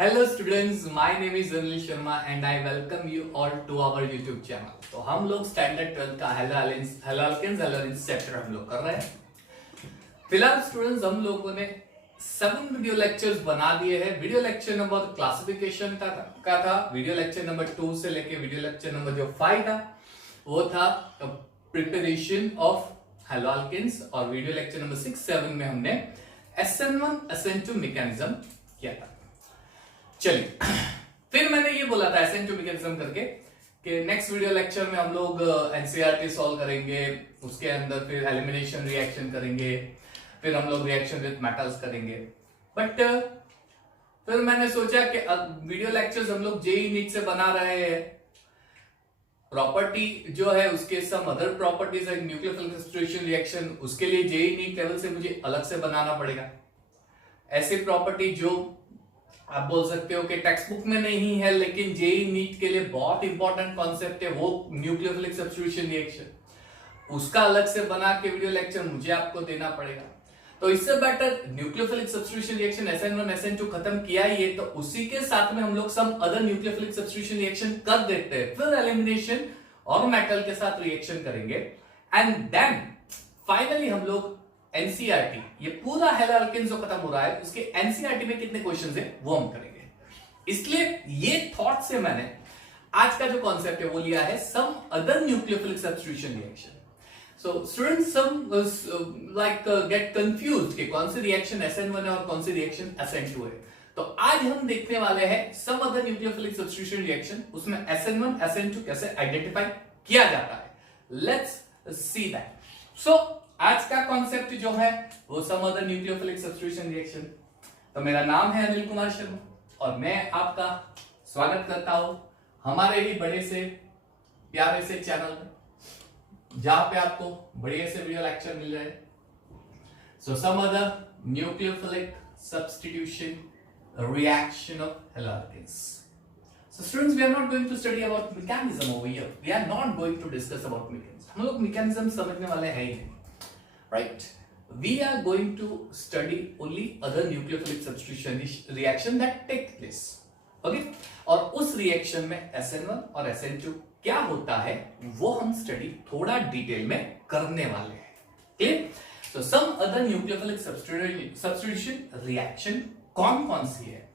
Hello students, my name is Anil Sharma and I welcome you all to our YouTube channel। तो हम लोग standard 12 का हेलोअल्केन्स chapter हम लोग कर रहे हैं। फिलहाल स्टूडेंट्स हम लोगों ने 7 वीडियो लेक्चर्स बना दिए हैं। वीडियो लेक्चर नंबर क्लासिफिकेशन का था, वीडियो लेक्चर नंबर 2 से लेके वीडियो लेक्चर नंबर जो 5 था वो था प्रिपरेशन ऑफ हेलोअल्केन्स, और वीडियो लेक्चर नंबर 6, 7 में हमने SN1 SN2 मैकेनिज्म किया था। चलिए, फिर मैंने ये बोला था SN2 मैकेनिज्म करके कि नेक्स्ट वीडियो लेक्चर में हम लोग एनसीईआरटी सॉल्व करेंगे, उसके अंदर फिर एलिमिनेशन रिएक्शन करेंगे, फिर हम लोग रिएक्शन विद मेटल्स करेंगे। बट फिर मैंने सोचा कि वीडियो लेक्चर्स हम लोग जेईई नीट से बना रहे हैं, प्रॉपर्टी जो है उसके सम अदर प्रॉपर्टीज है, न्यूक्लियोफिलिक सब्स्टिट्यूशन रिएक्शन, उसके लिए जेईई नीट लेवल से मुझे अलग से बनाना पड़ेगा। ऐसी प्रॉपर्टी जो आप बोल सकते हो कि टेक्स्ट बुक में नहीं है लेकिन जेईई नीट के लिए बहुत इंपॉर्टेंट कॉन्सेप्ट है, वो न्यूक्लियोफिलिक सब्स्टिट्यूशन रिएक्शन, उसका अलग से बना के वीडियो लेक्चर मुझे आपको देना पड़ेगा। तो इससे better nucleophilic substitution reaction SN1 SN2 खत्म किया ही है, तो उसी के साथ में हम लोग some other nucleophilic substitution reaction कर देते हैं, फिर एलिमिनेशन और मेटल के साथ रिएक्शन करेंगे, एंड देन फाइनली हम लोग एनसीईआरटी, ये पूरा हेलोअल्केन्स जो खत्म हो रहा है उसके एनसीईआरटी में कितने क्वेश्चंस है वो हम करेंगे। इसलिए ये थॉट से मैंने आज का जो कॉन्सेप्ट है वो लिया है some other nucleophilic substitution reaction. So students some get confused कि कौन सी रिएक्शन SN1 है और कौन सी रिएक्शन SN2 है। तो आज हम देखने वाले हैं some other nucleophilic substitution reaction, उसमें SN1 SN2 कैसे आइडेंटिफाई किया जाता है। Let's see that. सो आज का कॉन्सेप्ट जो है वो some other nucleophilic substitution reaction. तो मेरा नाम है अनिल कुमार शर्मा और मैं आपका स्वागत करता हूं हमारे ही बड़े से प्यारे से चैनल में, जहां पे आपको बढ़िया से वीडियो लेक्चर मिल रहे हैं। So some other nucleophilic substitution reaction of haloalkanes. So students, we are not going to study about mechanism over here. We are not going to discuss about mechanism. हम लोग mechanism समझने वाले हैं ही नहीं, right? We are going to study only other nucleophilic substitution reaction that take place. Okay? और उस reaction में SN1 और SN2 क्या होता है वो हम स्टडी थोड़ा डिटेल में करने वाले हैं। Clear? So some other nucleophilic substitution reaction कौन कौन सी है?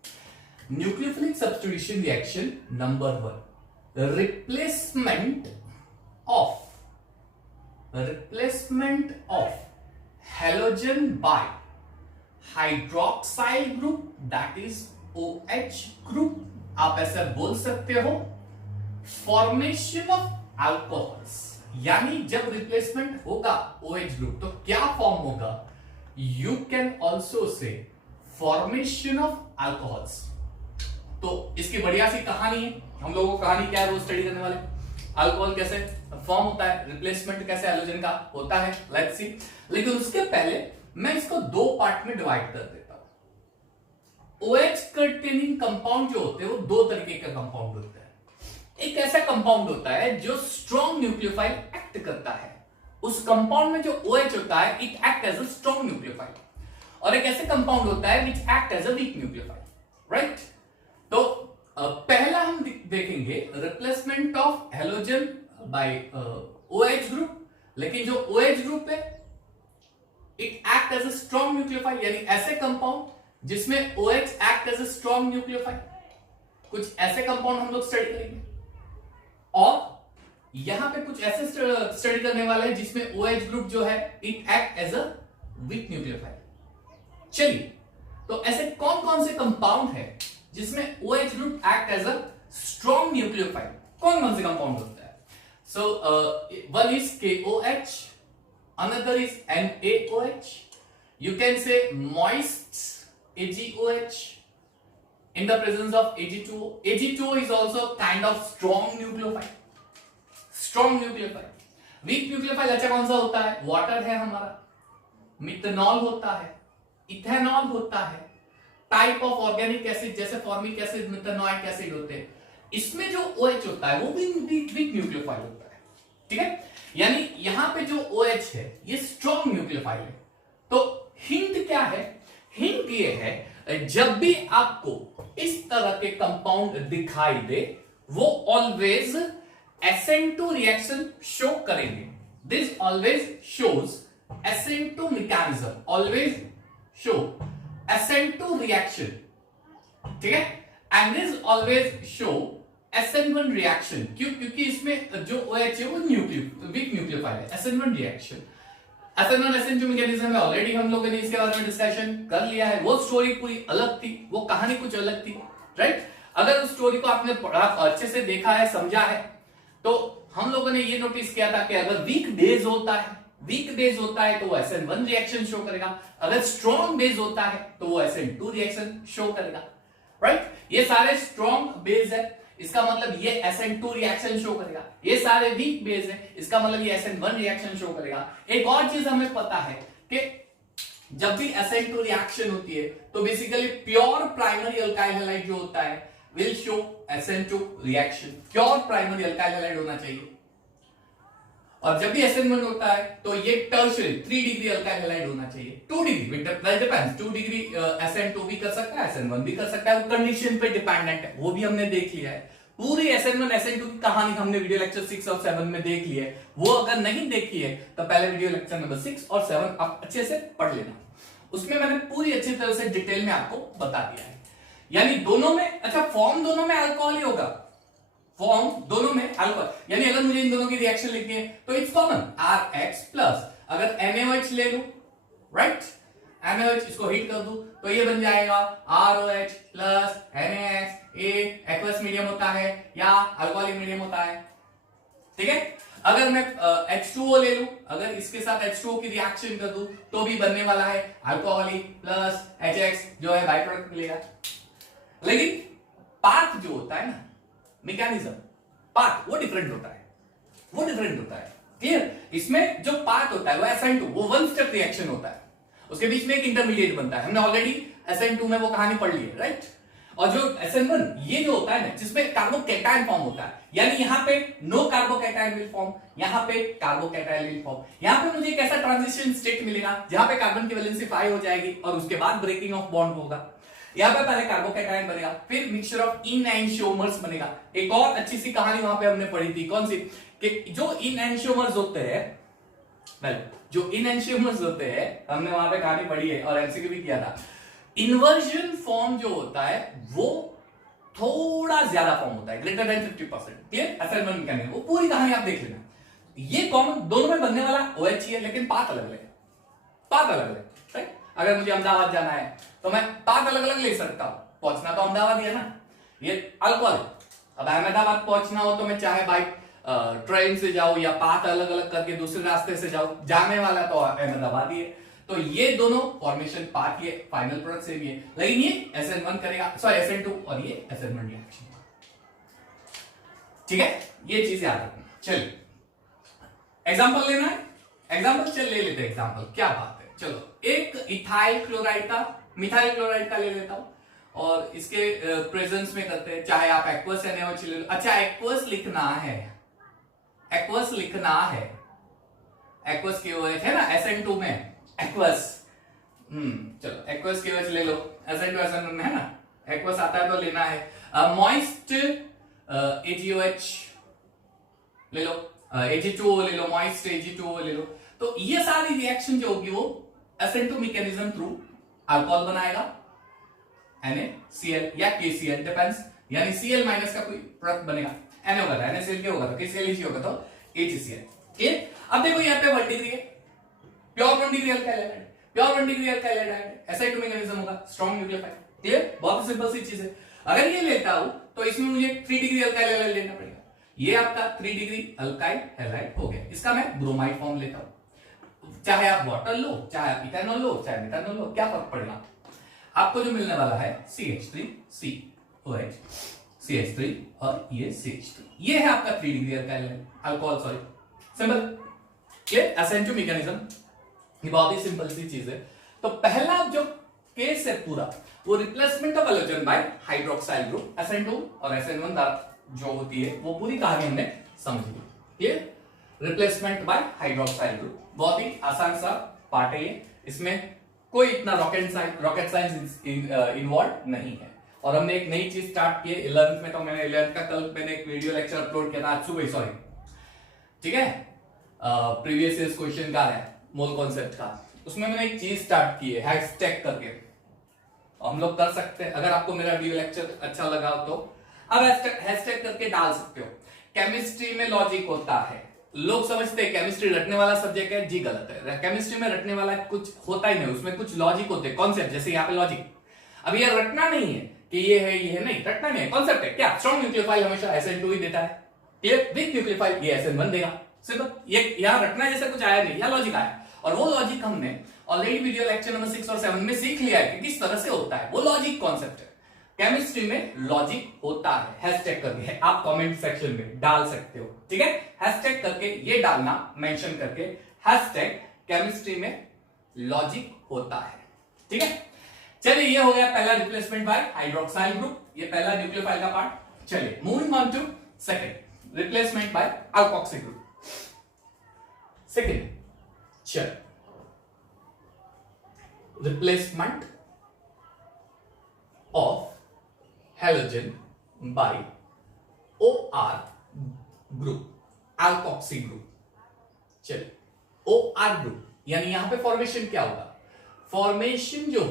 Nucleophilic substitution reaction number 1, replacement of halogen by hydroxyl group, that is OH group. आप ऐसा बोल सकते हो फॉर्मेशन ऑफ अल्कोहल्स, यानी जब रिप्लेसमेंट होगा OH ग्रुप तो क्या फॉर्म होगा? You can also say formation of alcohols. तो इसकी बढ़िया सी कहानी है, हम लोगों को कहानी क्या है वो स्टडी करने वाले। अल्कोहल कैसे फॉर्म होता है, रिप्लेसमेंट कैसे हैलोजन का होता है, लेट्स सी। लेकिन उसके पहले मैं इसको 2 पार्ट में डिवाइड कर देता हूं। OH कंटेनिंग कंपाउंड जो होते हैं वो 2 तरीके का कंपाउंड होता है। एक ऐसा कंपाउंड होता है जो स्ट्रॉन्ग न्यूक्लियोफाइल एक्ट करता है, उस कंपाउंड में जो OH होता है it act as a strong nucleophile, और एक ऐसे कंपाउंड होता है which act as a weak nucleophile, right? तो पहला हम देखेंगे replacement of halogen by OH group, लेकिन जो OH ग्रुप है it act as a strong nucleophile, यानी ऐसे कंपाउंड जिसमें OH act as a strong nucleophile, कुछ ऐसे कंपाउंड हम लोग स्टडी करेंगे। और यहां पे कुछ ऐसे स्टडी करने वाले हैं जिसमें OH ग्रुप जो है it act as a weak nucleophile. चलिए, तो ऐसे कौन कौन से कंपाउंड है जिसमें OH group act as a strong nucleophile? कौन कौन से कंपाउंड होता है? So one is KOH, another is NaOH, you can say moist AgOH in the presence of Ag2O. Ag2O is also kind of strong nucleophile. Weak nucleophile अच्छा कौन सा होता है? वाटर है हमारा, मिथेनॉल होता है, इथेनॉल होता है, टाइप ऑफ ऑर्गेनिक एसिड जैसे फॉर्मिक एसिड, मिथेनोइक एसिड होते हैं। इसमें जो OH होता है वो भी वीक न्यूक्लियोफाइल होता है, ठीक है? यानी यहां पे जो OH है ये स्ट्रॉन्ग न्यूक्लियोफाइल है। तो हिंट क्या है? हिंट ये है जब भी आपको इस तरह के कंपाउंड दिखाई दे, वो ऑलवेज SN2 रिएक्शन शो करेंगे. This always shows SN2 mechanism, always show SN2 reaction. ठीक है, and this always show SN1 reaction. क्यों? क्योंकि इसमें जो OH है वो वीक न्यूक्लियोफाइल है. SN1 reaction, SN1 SN2 mechanism है, ऑलरेडी हम लोगों ने इसके बारे में डिस्कशन कर लिया है. वो स्टोरी पूरी अलग थी, वो कहानी कुछ अलग थी, राइट. अगर उस स्टोरी को आपने पढ़ा, अच्छे से देखा है, समझा है, तो हम लोगों ने ये नोटिस किया था कि अगर वीक बेस होता है तो वो SN1 रिएक्शन शो करेगा. अगर स्ट्रॉन्ग बेस होता है तो वो SN2 रिएक्शन शो करेगा, राइट. ये सारे स्ट्रॉन्ग बेस है, इसका मतलब ये SN2 रिएक्शन शो करेगा. ये सारे वीक बेस है, इसका मतलब ये SN1 रिएक्शन शो करेगा. एक और चीज हमें पता है कि जब भी SN2 रिएक्शन होती है तो basically pure primary alkyl halide जो होता है will show SN2 reaction. Pure primary alkyl halide होना चाहिए. और जब भी SN1 होता है तो ये टर्शियरी 3 डिग्री अल्काइल हैलाइड होना चाहिए. 2 डिग्री डिपेंड्स, 2 डिग्री SN2 भी कर सकता है, SN1 भी कर सकता है, वो कंडीशन पे डिपेंडेंट है. वो भी हमने देख लिया है. पूरी SN1 SN2 की कहानी हमने वीडियो लेक्चर 6 और 7 में देख ली है. वो अगर नहीं देखी है तो पहले वीडियो लेक्चर नंबर 6 और 7 आप अच्छे से पढ़ लेना. उसमें मैंने पूरी अच्छी तरह से डिटेल में आपको बता दिया है. यानी दोनों में, अच्छा फॉर्म दोनों में अल्कोहल ही होगा, फॉर्म दोनों में अल्कोहल. यानी अगर मुझे इन दोनों की रिएक्शन लिखनी है तो इट्स कॉमन RH प्लस, अगर NaOH ले लूं, राइट, NaOH इसको हीट कर दूं तो ये बन जाएगा ROH plus NaS. Aqueous medium होता है या अल्कोहलिक मीडियम होता है. ठीक है, अगर मैं H2O ले लूं, अगर इसके साथ H2O की रिएक्शन कर दूं तो भी बनने वाला है अल्कोहलिक प्लस HX, जो है बाय प्रोडक्ट मिलेगा. लेकिन पाथ जो होता है ना, मैकेनिज्म, पाथ वो डिफरेंट होता है. क्लियर? इसमें जो पाथ होता है वो SN2, वो वन स्टेप रिएक्शन होता है. उसके बीच में एक इंटरमीडिएट बनता है. हमने ऑलरेडी SN2 में वो कहानी पढ़ ली है, राइट. और जो SN1 ये जो होता है ना, जिसमें कार्बोकैटायन फॉर्म होता है, यानी यहां पे नो कार्बोकैटायन विल फॉर्म, यहां पे कार्बोकैटायन विल फॉर्म. यहां पे मुझे एक ऐसा ट्रांजिशन स्टेट मिलेगा जहां पे कार्बन की वैलेंसी 5 हो जाएगी और उसके बाद ब्रेकिंग ऑफ बॉन्ड होगा. यहां पे पहले कार्बोकैटायन बनेगा, फिर मिक्सचर ऑफ इनएंशियोमर्स बनेगा. एक और अच्छी सी कहानी वहां पे हमने पढ़ी थी, कौन सी, कि जो इनएंशियोमर्स होते हैं, जो इनएंशियोमर्स होते हैं, हमने वहां पे कहानी पढ़ी है और एमसीक्यू भी किया था. इन्वर्जन फॉर्म जो होता है वो थोड़ा ज्यादा फॉर्म होता है, greater than 50%. Clear? SN1 mechanism, वो पूरी कहानी आप देख लेना. ये कॉमन दोनों में बनने वाला OH ही है, लेकिन पाथ अलग अलग है, राइट. अगर मुझे अहमदाबाद जाना है तो मैं पाथ अलग अलग ले सकता हूं, पहुंचना तो अहमदाबाद ही है ना. ये अल्कोहल, अब अहमदाबाद पहुंचना हो तो मैं चाहे बाइक ट्रेन से जाऊं या पाथ अलग अलग करके दूसरे रास्ते से जाऊं, जाने वाला तो अहमदाबाद ही है. तो ये दोनों फॉर्मेशन पाथ के फाइनल प्रोडक्ट सेम ही है, लेकिन ये SN1 करेगा, सॉरी SN2, और ये SN1 रिएक्शन. ठीक है, ये चीज याद रखना. चलिए एग्जांपल लेना है, एग्जांपल चल ले लेते हैं. एग्जांपल क्या बात है, चलो एक इथाइल क्लोराइड का, मिथाइल क्लोराइड का ले लेता हूं और इसके प्रेजेंस में करते हैं. चाहे आप एक्वस NaOH ले लो. अच्छा एक्वस लिखना है, एक्वस KOH है ना SN2 में, एक्वस. चलो एक्वस KOH ले लो, SN2 SN1 में है ना, एक्वस आता है तो लेना है. मॉइस्ट AgOH ले लो, Ag2O ले लो, मॉइस्ट Ag2O ले लो. तो ये सारी रिएक्शन जो होगी वो SN2 मैकेनिज्म थ्रू अल्कोहल बनाएगा, NaCl या KCl, डिपेंड्स. यानी Cl माइनस का कोई प्रोडक्ट बनेगा. Na होगा तो NaCl क्या होगा तो KCl ही होगा तो HCl. ठीक. अब देखो यहाँ पे 1 डिग्री है, pure 1 degree alkyl halide, pure 1 degree alkyl halide, SN2 mechanism होगा, स्ट्रॉन्ग न्यूक्लियोफाइल. क्लियर? बहुत सिंपल सी चीज है. अगर ये लेता हूं तो इसमें मुझे 3 डिग्री अल्काइल हैलाइड लेना पड़ेगा. ये आपका 3 डिग्री अल्काइल हैलाइड हो गया. इसका मैं ब्रोमाइड फॉर्म लेता हूं. चाहे आप वाटर लो, चाहे आप इथेनॉल लो, चाहे मेथनॉल लो, क्या फर्क पड़ेगा. आपको जो मिलने वाला है CH3COH, CH3 और ये CH2, ये है आपका 3 degree alcohol, sorry, simple. Clear? SN2 mechanism ये बहुत ही सिंपल सी चीज है. तो पहला जो केस है पूरा, वो replacement of halogen by hydroxyl group. SN2 और SN1 जो होती है वो पूरी कहानी हमने समझ ली. Clear? Replacement by hydroxyl group बहुत ही आसान सा पार्ट है ये. इसमें कोई इतना रॉकेट साइंस इन्वॉल्व नहीं है. और हमने एक नई चीज स्टार्ट की है 11th में। तो मैंने 11th का कल मैंने एक वीडियो लेक्चर अपलोड किया था आज सुबह, सॉरी, ठीक है, प्रीवियस ईयर क्वेश्चन का है मोल कॉन्सेप्ट का। उसमें मैंने एक चीज स्टार्ट की है हैशटैग करके, हम लोग कर सकते हैं। अगर आपको मेरा वीडियो लेक्चर अच्छा लगा तो अब हैशटैग करके डाल सकते हो। केमिस्ट्री में लॉजिक होता है, लोग समझते हैं केमिस्ट्री रटने वाला सब्जेक्ट है, जी गलत है। केमिस्ट्री में रटने वाला कुछ होता ही नहीं, उसमें कुछ लॉजिक होते हैं, कॉन्सेप्ट। जैसे यहाँ पे लॉजिक, अब ये रटना नहीं है कि ये है नहीं, रटना नहीं है, कॉन्सेप्ट है। क्या स्ट्रॉन्ग न्यूक्लियोफाइल हमेशा SN2 ही देता है, क्लियर, वीक न्यूक्लियोफाइल ये SN1 देगा, सिंपल। ये यहाँ रटना जैसा कुछ आया नहीं, यहाँ लॉजिक आया, और वो लॉजिक हमने ऑलरेडी वीडियो लेक्चर नंबर 6 और 7 में सीख लिया है कि किस तरह से होता है। वो लॉजिक कॉन्सेप्ट है, केमिस्ट्री में लॉजिक होता है। हैशटैग करके आप कमेंट सेक्शन में डाल सकते हो, ठीक है, हैशटैग करके ये डालना, मेंशन करके हैशटैग केमिस्ट्री में लॉजिक होता है, ठीक है। चलिए ये हो गया पहला रिप्लेसमेंट बाय हाइड्रोक्साइल ग्रुप, ये पहला न्यूक्लियोफाइल का पार्ट। चलिए moving on to second, replacement by alkoxy group. Second, चल replacement of halogen by OR group, alkoxy group. चलिए OR ग्रुप यानी यहां पे फॉर्मेशन क्या होगा, फॉर्मेशन जो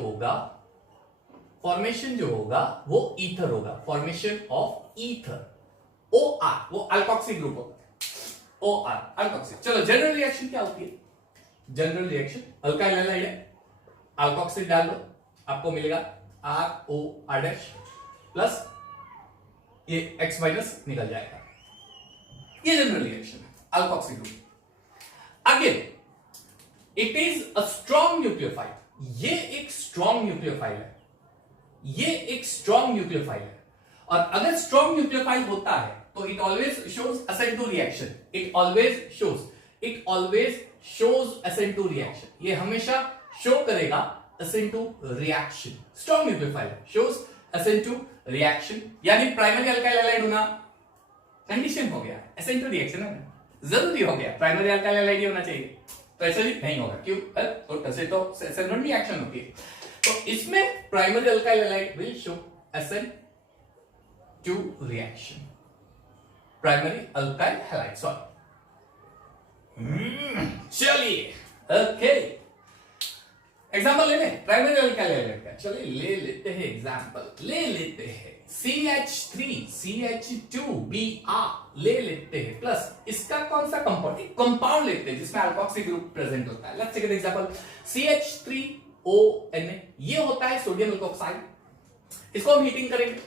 होगा वो ईथर होगा, फॉर्मेशन ऑफ ईथर। OR वो अल्कोक्सी ग्रुप होता है, OR अल्कोक्सी। चलो जनरल रिएक्शन क्या होती है, जनरल रिएक्शन अल्काइल हैलाइड है, अल्कोक्सी डाल दो, आपको मिलेगा ROR' प्लस ये X माइनस निकल जाएगा, ये जनरल रिएक्शन है alkoxy group. Again it is a strong nucleophile, ये एक स्ट्रॉन्ग न्यूक्लियोफाइल है, ये एक स्ट्रॉन्ग न्यूक्लियोफाइल है। और अगर स्ट्रॉन्ग न्यूक्लियोफाइल होता है तो it always shows SN2 reaction, it always shows SN2 reaction, ये हमेशा शो करेगा SN2 reaction. Strong nucleophile shows SN2 reaction, यानी प्राइमरी अल्काइल हैलाइड होना कंडीशन हो गया, SN2 रिएक्शन है ना, जरूरी हो गया, प्राइमरी अल्काइल हैलाइड ही होना चाहिए, तो ऐसे भी नहीं होगा, क्यों, तो ऐसे तो SN1 रिएक्शन होती है। तो इसमें primary alkyl halide will show SN2 reaction, primary alkyl halide, sorry. चलिए ओके, एग्जाम्पल ले लें प्राइमरी अल्काइल हैलाइड का, चलिए ले लेते हैं एग्जाम्पल, ले लेते हैं CH3CH2Br ले लेते हैं, प्लस इसका कौन सा कंपाउंड, एक कंपाउंड लेते हैं जिसमें अल्कोक्सी ग्रुप प्रेजेंट होता है। Let's take an example CH3ONA, ये होता है सोडियम अल्कोक्साइड, इसको हम हीटिंग करेंगे।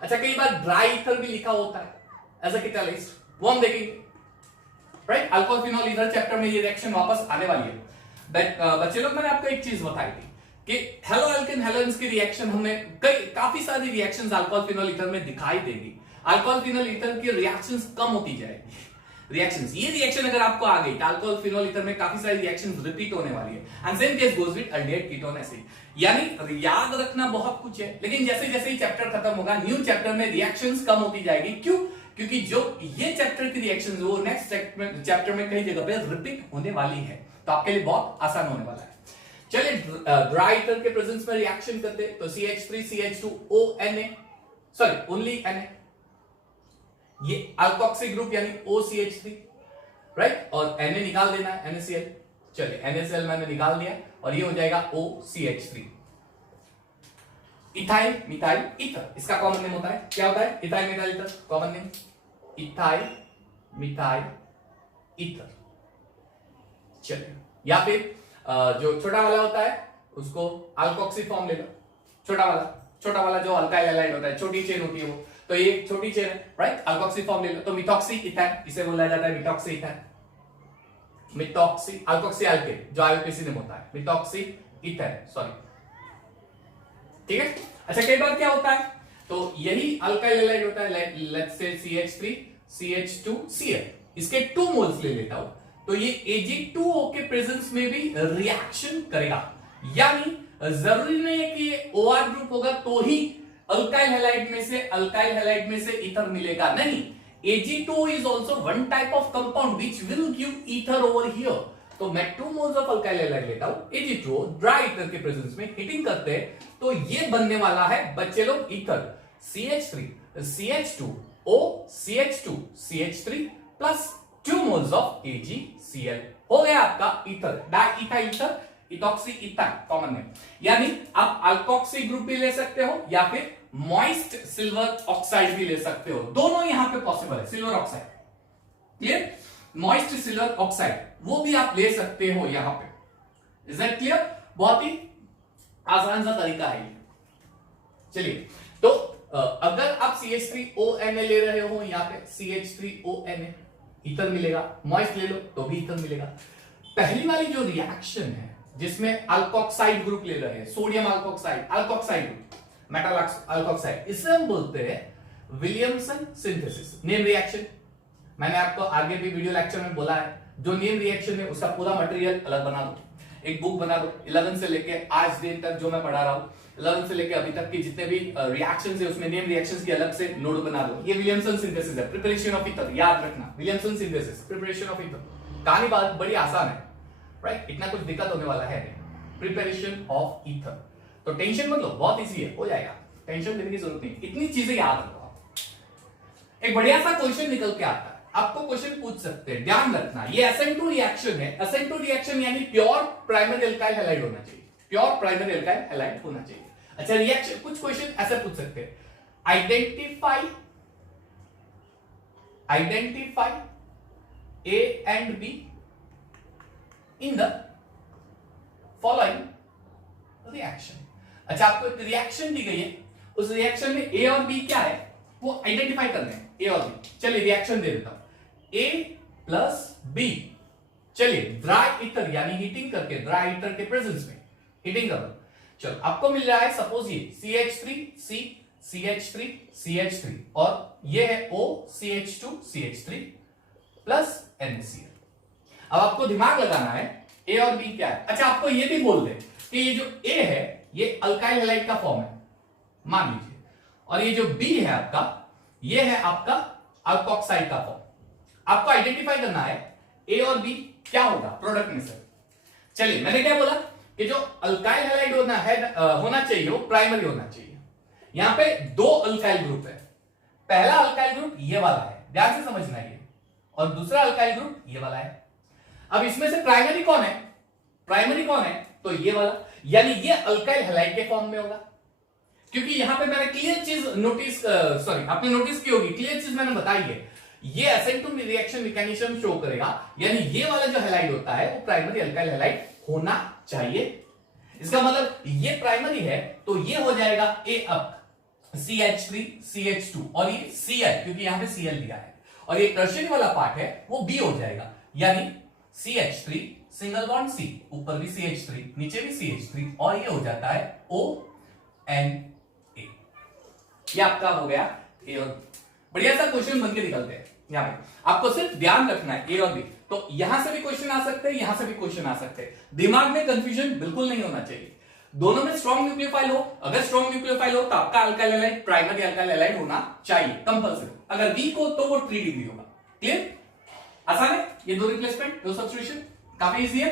अच्छा, कई बार ड्राई ईथर भी लिखा होता है एज अ कैटालिस्ट, वो हम देखेंगे, right. Alcohol phenol ether chapter में ये रिएक्शन वापस आने वाली है। बच्चे लोग, मैंने आपको एक चीज बताई थी कि हेलो एल्केन हेलोजेंस की रिएक्शन हमें काफी सारी रिएक्शंस अल्कोहल फिनॉल ईथर में दिखाई देगी। अल्कोहल फिनॉल ईथर की रिएक्शंस कम होती जाएगी, रिएक्शंस, ये रिएक्शन अगर आपको आ गई तो अल्कोहल फिनॉल ईथर में काफी सारी रिएक्शंस रिपीट होने वाली है। And same case goes with aldehyde ketone acid. यानी याद रखना बहुत कुछ है, लेकिन जैसे जैसे ही चैप्टर खत्म होगा न्यू चैप्टर में रिएक्शंस कम होती जाएगी। क्यों? क्योंकि जो ये चैप्टर की रिएक्शंस वो नेक्स्ट चैप्टर में कई जगह पे रिपीट होने वाली है, तो आपके लिए बहुत आसान होने वाला है। चलिए ड्राई ईथर के प्रेजेंस में रिएक्शन करते हैं, तो CH3CH2ONA, सॉरी ओनली Na, ये अल्कोक्सी ग्रुप यानी OCH3, राइट, और Na निकाल देना है NaCl। चलिए NaCl मैंने निकाल दिया और ये हो जाएगा OCH3। इथाइल मिथाइल ईथर, इसका कॉमन नेम होता है, क्या होता है, ethyl methyl ether, common name ethyl methyl ether. चलिए, या फिर जो छोटा वाला होता है उसको अल्कोक्सी फॉर्म ले लो, छोटा वाला जो अल्काइल हैलाइड होता है, छोटी चेन होती है वो, तो ये छोटी चेन है, राइट, अल्कोक्सी फॉर्म ले लो, तो मिथॉक्सी इथाइन, इसे बोला जाता है methoxy ethyne, methoxy alkoxy alkane जो आईयूपीएसी नेम होता है, मिथॉक्सी इथाइन, सॉरी, ठीक है। अच्छा, कई बार क्या होता है, तो यही अल्काइल हैलाइड होता है, लेट्स से CH3 CH2Cl, इसके 2 मोल्स ले लेता हूं, तो ये Ag2O के प्रेजेंस में भी रिएक्शन करेगा। यानी जरूरी नहीं है कि ये OR ग्रुप होगा तो ही अल्काइल हैलाइड में से ईथर मिलेगा, नहीं, Ag2O is also one type of compound which will give ether over here, तो मैं 2 मोल्स ऑफ अल्काइल हैलाइड लेता हूं Ag2O ड्राई ईथर के प्रेजेंस में हीटिंग करते हैं तो ये बनने वाला है बच्चे लोग ether CH3 CH2O CH2 CH3 plus 2 moles of AgCl हो गया आपका ether di ethyl ether ethoxy ether common है यानी आप अल्कोक्सी ग्रुप भी ले सकते हो या फिर मॉइस्ट सिल्वर ऑक्साइड भी ले सकते हो दोनों यहां पे पॉसिबल है silver oxide clear moist silver oxide वो भी आप ले सकते हो यहां पे इज दैट क्लियर बहुत ही आसान सा तरीका है चलिए तो अगर आप CH3ONa ले रहे हो यहां पे CH3ONa ईथर मिलेगा मॉइस्ट ले लो तो भी ईथर मिलेगा पहली वाली जो रिएक्शन है जिसमें अल्कोक्साइड ग्रुप ले रहे हैं sodium alkoxide group metal alkoxide इसे हम बोलते हैं विलियमसन सिंथेसिस नेम रिएक्शन मैंने आपको आगे भी वीडियो लेक्चर में बोला है जो नेम रिएक्शन है उसका पूरा मटेरियल अलग बना दो एक बुक बना दो 11 से लेके आज दिन तक जो मैं पढ़ा रहा हूं 11 से लेके अभी तक की जितने भी रिएक्शंस है उसमें नेम रिएक्शंस की अलग से नोट बना दो ये विलियमसन सिंथेसिस है प्रिपरेशन ऑफ ईथर याद रखना Williamson synthesis preparation of ether कहानी बात बड़ी आसान है राइट इतना कुछ दिक्कत होने वाला है प्रिपरेशन ऑफ ईथर तो टेंशन मत लो बहुत इजी है हो जाएगा टेंशन लेने की जरूरत नहीं इतनी चीजें याद रखो एक बढ़िया सा क्वेश्चन निकल के आता है आपको क्वेश्चन पूछ सकते हैं ध्यान रखना ये SN2 रिएक्शन है SN2 रिएक्शन यानी प्योर प्राइमरी एल्काइल हैलाइड होना चाहिए प्योर प्राइमरी एल्काइल हैलाइड होना चाहिए अच्छा रिएक्शन कुछ क्वेश्चन ऐसे पूछ सकते हैं identify A and B in the following reaction अच्छा आपको एक रिएक्शन दी गई है उस रिएक्शन में A और B क्या है वो आइडेंटिफाई करना है A और B चलिए रिएक्शन दे देता हूं A प्लस B चलिए ड्राई ईथर यानी हीटिंग करके ड्राई ईथर के प्रेजेंस में हीटिंग करो चलो आपको मिल रहा है सपोज ये CH3 CH3 CH3 और ये है O CH2 CH3 plus NaCl अब आपको दिमाग लगाना है A और B क्या है अच्छा आपको ये भी बोल दे कि ये जो A है ये अल्काइल हैलाइड का फॉर्म है मान लीजिए और ये जो B है आपका ये है आपका अल्कोक्साइड का फॉर्म आपको आइडेंटिफाई करना है A और B क्या होगा प्रोडक्ट में से चलिए मैंने क्या बोला कि जो अल्काइल हैलाइड होना चाहिए वो प्राइमरी होना चाहिए यहां पे 2 अल्काइल ग्रुप है पहला अल्काइल ग्रुप ये वाला है ध्यान से समझना ये और दूसरा अल्काइल ग्रुप ये वाला है अब इसमें से प्राइमरी कौन है तो ये वाला यानी ये अल्काइल हैलाइड के फॉर्म में होगा क्योंकि यहां पे मैंने क्लियर चीज नोटिस आपने नोटिस की होगी क्लियर चीज मैंने बताई है ये SN2 रिएक्शन मैकेनिज्म शो करेगा यानी ये वाला जो हैलाइड होता है वो प्राइमरी अल्काइल हैलाइड होना चाहिए इसका मतलब ये प्राइमरी है तो ये हो जाएगा A अप CH3 CH2 और ये Cl क्योंकि यहां पे Cl दिया है और ये टर्शियरी वाला पार्ट है वो B हो जाएगा यानी CH3 सिंगल बॉन्ड C ऊपर भी CH3 नीचे भी CH3 और ये हो जाता है ONA ये आपका हो गया A और बढ़िया सा क्वेश्चन बन के निकलते हैं यहां पे आपको सिर्फ ध्यान रखना है A और B तो यहां से भी क्वेश्चन आ सकते हैं यहां से भी क्वेश्चन आ सकते हैं दिमाग में कंफ्यूजन बिल्कुल नहीं होना चाहिए दोनों में स्ट्रॉन्ग न्यूक्लियोफाइल हो अगर स्ट्रॉन्ग न्यूक्लियोफाइल हो तो आपका alkyl halide primary alkyl halide होना चाहिए कंपल्सरी अगर वीक हो तो वो 3 डिग्री होगा क्लियर आसान है ये 2 रिप्लेसमेंट 2 सब्स्टिट्यूशन काफी इजी है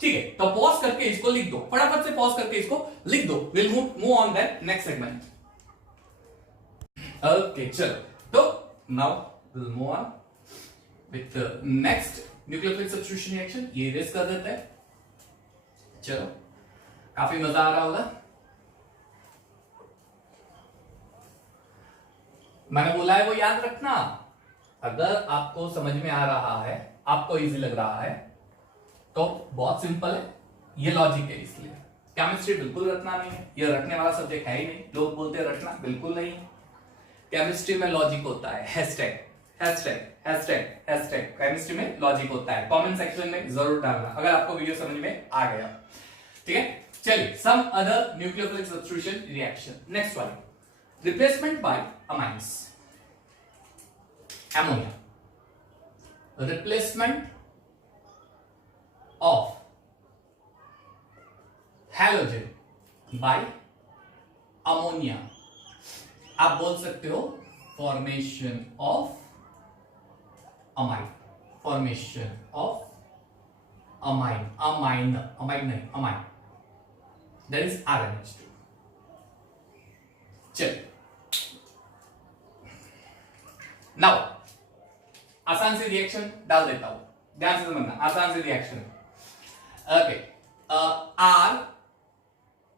ठीक है तो पॉज करके इसको लिख दो फटाफट से पॉज करके इसको लिख दो will move on that next segment okay चलो तो now will move on with the next nucleophilic substitution reaction ये इरेज कर देते हैं चलो काफी मजा आ रहा होगा मैंने बोला है वो याद रखना अगर आपको समझ में आ रहा है आपको इजी लग रहा है तो बहुत सिंपल है ये लॉजिक है इसलिए केमिस्ट्री बिल्कुल रटना नहीं है ये रटने वाला सब्जेक्ट है ही नहीं लोग बोलते हैं रटना बिल्कुल नहीं केमिस्ट्री में लॉजिक होता है hashtag hashtag hashtag hashtag chemistry में लॉजिक होता है कमेंट सेक्शन में जरूर डालना अगर आपको वीडियो समझ में आ गया ठीक है चलिए some other nucleophilic substitution reaction next one replacement by amines ammonia replacement of halogen by ammonia आप बोल सकते हो formation of amide formation of amine नहीं, अमाइन, दैट इज RnH2। चलिए नाउ आसान से रिएक्शन डाल देता हूं, ध्यान से समझना, आसान से रिएक्शन। ओके,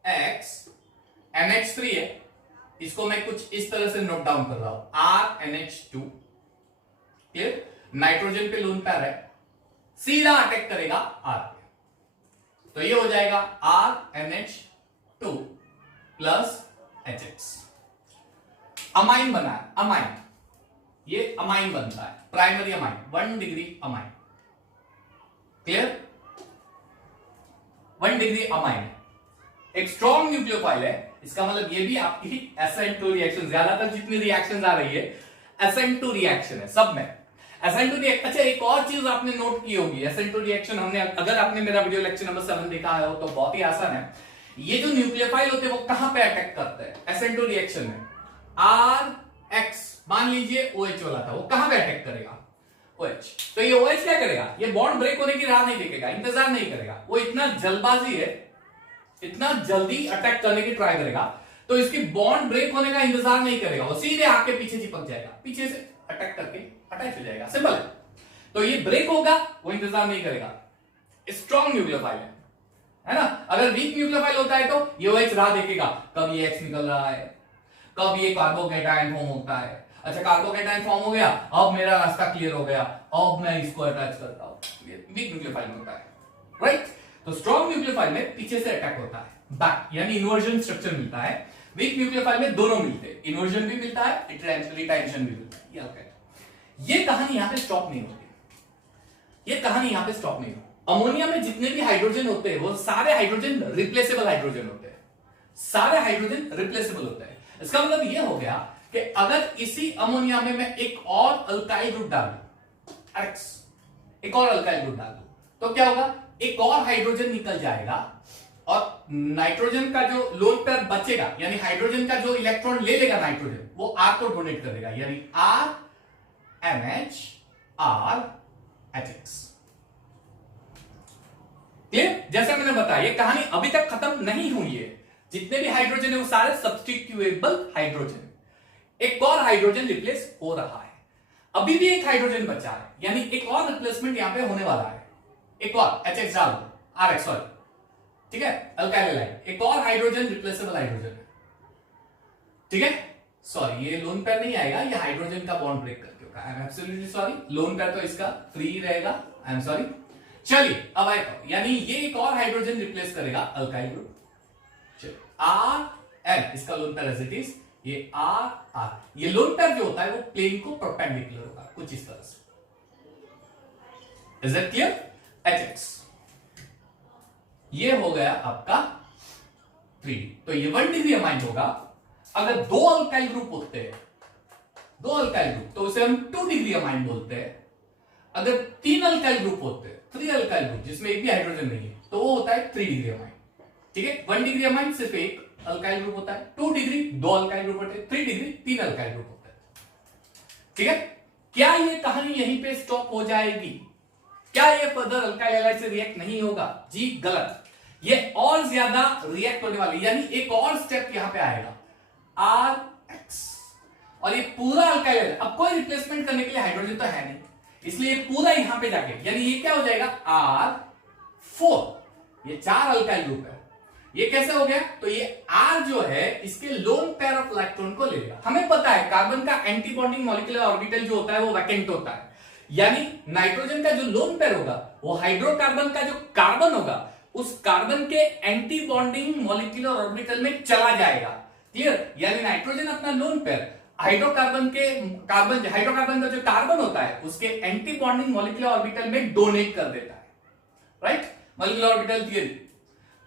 RX NH3 है, इसको मैं कुछ इस तरह से नोट डाउन कर रहा हूं, RNH2, क्लियर। नाइट्रोजन पे लोन पेयर है, सीधा अटैक करेगा R पे, तो ये हो जाएगा RNH2 प्लस HX। अमाइन बना है, अमाइन, ये अमाइन बनता है, primary amine, 1 degree amine, clear, 1 degree amine, एक स्ट्रॉन्ग न्यूक्लियोफाइल है। इसका मतलब ये भी आपकी SN2 रिएक्शन, ज्यादातर जितनी रिएक्शन आ रही है SN2 रिएक्शन है सब में, SN2 रिएक्शन। अच्छा, एक और चीज आपने नोट की होगी, SN2 रिएक्शन हमने, अगर आपने मेरा वीडियो लेक्चर नंबर 7 देखा है तो बहुत ही आसान है। ये जो न्यूक्लियोफाइल होते हैं वो कहां पे अटैक करते हैं SN2 रिएक्शन में? RX, मान लीजिए OH वाला था, वो कहां पे अटैक करेगा? OH। तो ये OH क्या करेगा? ये बॉन्ड ब्रेक होने की राह नहीं देखेगा, इंतजार नहीं करेगा, वो इतना जल्दबाजी है, इतना जल्दी अटैक करने की ट्राई करेगा, तो इसकी बॉन्ड ब्रेक होने का इंतजार नहीं करेगा, वो सीधे आके पीछे चिपक जाएगा, पीछे से अटैक करके अटैच हो जाएगा, सिंपल है। तो ये ब्रेक होगा, वो इंतजार नहीं करेगा, स्ट्रॉन्ग न्यूक्लियोफाइल है ना। अगर वीक न्यूक्लियोफाइल होता है तो ये OH राह देखेगा, कब ये X निकल रहा है, कब ये कार्बोकेटायन फॉर्म होता है। अच्छा, कार्बोकेटायन फॉर्म हो गया, अब मेरा रास्ता क्लियर हो गया, अब मैं इसको अटैच करता हूं। ये वीक न्यूक्लियोफाइल में होता है, राइट। तो स्ट्रॉन्ग न्यूक्लियोफाइल में पीछे से अटैक होता है, बैक यानी इन्वर्जन स्ट्रक्चर मिलता है। वीक न्यूक्लियोफाइल में दोनों मिलते हैं, इन्वर्जन भी मिलता है, रिटेंशन भी मिलता है। ये कहानी यहां पे स्टॉप नहीं होती, ये कहानी यहां पे स्टॉप नहीं होती। अमोनिया में जितने भी हाइड्रोजन होते हैं वो सारे हाइड्रोजन रिप्लेसेबल हाइड्रोजन होते हैं, सारे हाइड्रोजन रिप्लेसेबल होते हैं। इसका मतलब ये हो गया कि अगर इसी अमोनिया में मैं एक और अल्काइल ग्रुप डाल दूं, X, एक और अल्काइल ग्रुप डाल दूं, तो क्या होगा? एक और हाइड्रोजन निकल जाएगा और नाइट्रोजन का जो लोन पेयर बचेगा, यानी हाइड्रोजन का जो इलेक्ट्रॉन ले लेगा नाइट्रोजन, वो R को डोनेट कर देगा, यानी RNH RHX। क्लियर? जैसे मैंने बताया, ये कहानी अभी तक खत्म नहीं हुई है, जितने भी हाइड्रोजन है वो सारे सब्स्टिट्यूएबल हाइड्रोजन, एक और हाइड्रोजन रिप्लेस हो रहा है, अभी भी एक हाइड्रोजन बचा है, यानी एक और रिप्लेसमेंट यहां पे होने वाला है, एक और HX डाल दो, RX, सॉरी, ठीक है, अल्काइल हैलाइड, एक और हाइड्रोजन रिप्लेसेबल हाइड्रोजन, ठीक है। सॉरी, ये लोन पेयर नहीं आएगा, ये हाइड्रोजन का बॉन्ड ब्रेक करके होगा, I am absolutely sorry, lone pair तो इसका फ्री रहेगा, आई एम सॉरी। चलिए अब आए, यानी ये एक और हाइड्रोजन रिप्लेस करेगा अल्काइल ग्रुप, RN, इसका lone pair as it is, ये R, ये लोन पेयर जो होता है वो प्लेन को परपेंडिकुलर होगा, कुछ इस तरह से। Is it clear? HX, ये हो गया आपका 3D। तो ये 1 डिग्री अमाइन होगा। अगर 2 अल्काइल ग्रुप होते हैं, 2 अल्काइल ग्रुप, तो उसे हम 2 डिग्री अमाइन बोलते हैं। अगर 3 अल्काइल ग्रुप होते हैं, 3 अल्काइल ग्रुप जिसमें एक भी हाइड्रोजन नहीं है, तो वो होता है 3 डिग्री अमाइन, ठीक है। 1 डिग्री अमाइन सिर्फ एक अल्काइल ग्रुप होता है, 2 डिग्री 2 अल्काइल ग्रुप होते हैं, 3 डिग्री 3 अल्काइल ग्रुप होते हैं, ठीक है। क्या ये कहानी यहीं पे स्टॉप हो जाएगी? क्या ये फर्दर अल्काइल हैलाइड से रिएक्ट नहीं होगा? जी गलत, ये और ज्यादा रिएक्ट होने वाली, यानी एक और स्टेप यहां पे आएगा, RX, और ये पूरा अल्काइल हैलाइड, अब कोई रिप्लेसमेंट करने के लिए हाइड्रोजन तो है नहीं, इसलिए पूरा यहां पे जाके, यानी ये क्या हो जाएगा? R4, ये 4 अल्काइल ग्रुप है, ये कैसे हो गया? तो ये R जो है इसके लोन पेयर ऑफ इलेक्ट्रॉन को ले लेगा। हमें पता है कार्बन का एंटी बॉन्डिंग मॉलिक्यूलर ऑर्बिटल जो होता है वो वैकेंट होता है, यानी नाइट्रोजन का जो लोन पेयर होगा वो हाइड्रोकार्बन का जो कार्बन होगा उस कार्बन के एंटी बॉन्डिंग मॉलिक्यूलर ऑर्बिटल में चला जाएगा, क्लियर। यानी नाइट्रोजन अपना लोन पेयर हाइड्रोकार्बन का जो कार्बन होता है उसके एंटी बॉन्डिंग मॉलिक्यूलर ऑर्बिटल में डोनेट कर देता है, राइट, मॉलिक्यूलर ऑर्बिटल थियरी।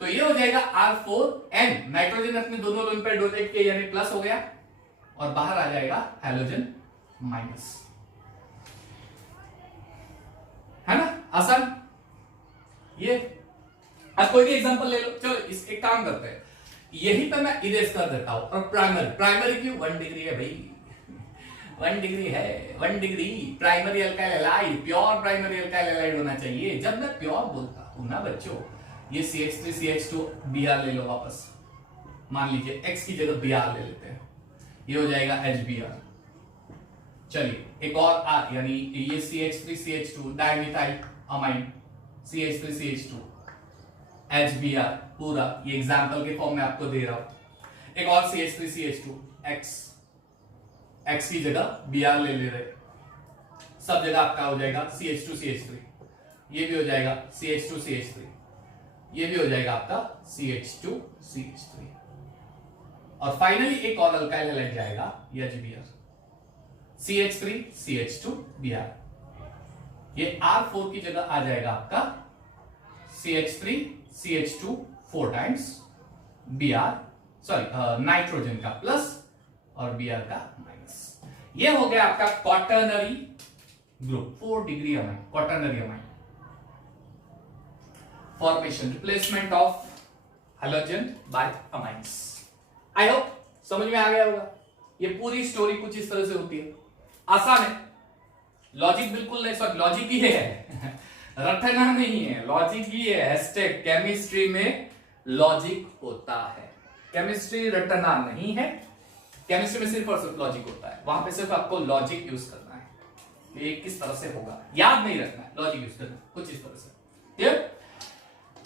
तो ये हो जाएगा R4N, नाइट्रोजन अपने दोनों लोन पेयर डोनेट किए यानी प्लस हो गया, और बाहर आ जाएगा हैलोजन माइनस, है ना, आसान। ये आज कोई भी एग्जांपल ले लो, चलो इस एक काम करते हैं, यहीं पे मैं इरेज कर देता हूं, और प्राइमरी क्यों? 1 डिग्री है भाई, 1 डिग्री है, 1 degree primary alkyl halide, pure primary alkyl halide होना चाहिए। जब मैं प्योर बोलता हूं ना बच्चों, ये CH3CH2Br ले लो वापस, मान लीजिए X की जगह Br ले लेते हैं, ये हो जाएगा HBr। चलिए एक और R, यानी ये CH3CH2 dimethyl amine, CH3CH2 HBr पूरा, ये एग्जांपल के फॉर्म में आपको दे रहा हूं। एक और CH3CH2 X की जगह Br ले रहे, सब जगह आपका हो जाएगा CH2CH3, ये भी हो जाएगा CH2CH3, ये भी हो जाएगा आपका CH2CH3, और फाइनली एक और अल्काइल हैलाइड जाएगा ये HBr, CH3CH2Br। ये R4 की जगह आ जाएगा आपका CH3CH2 4 times Br, sorry nitrogen का प्लस और Br का माइनस। ये हो गया आपका quaternary group, 4 degree amine, quaternary amine. Formation, replacement of halogen by amines. I hope समझ में आ गया होगा। ये पूरी स्टोरी कुछ इस तरह से होती है, आसान है, लॉजिक बिल्कुल नहीं, सॉरी लॉजिक ही है रटना नहीं है, लॉजिक ही है। हैशटैग केमिस्ट्री में लॉजिक होता है, केमिस्ट्री रटना नहीं है, केमिस्ट्री में सिर्फ और सिर्फ लॉजिक होता है। वहां पे सिर्फ आपको लॉजिक यूज करना है, ये किस तरह से होगा याद नहीं रखना है, लॉजिक यूज करना कुछ इस तरह से। क्लियर?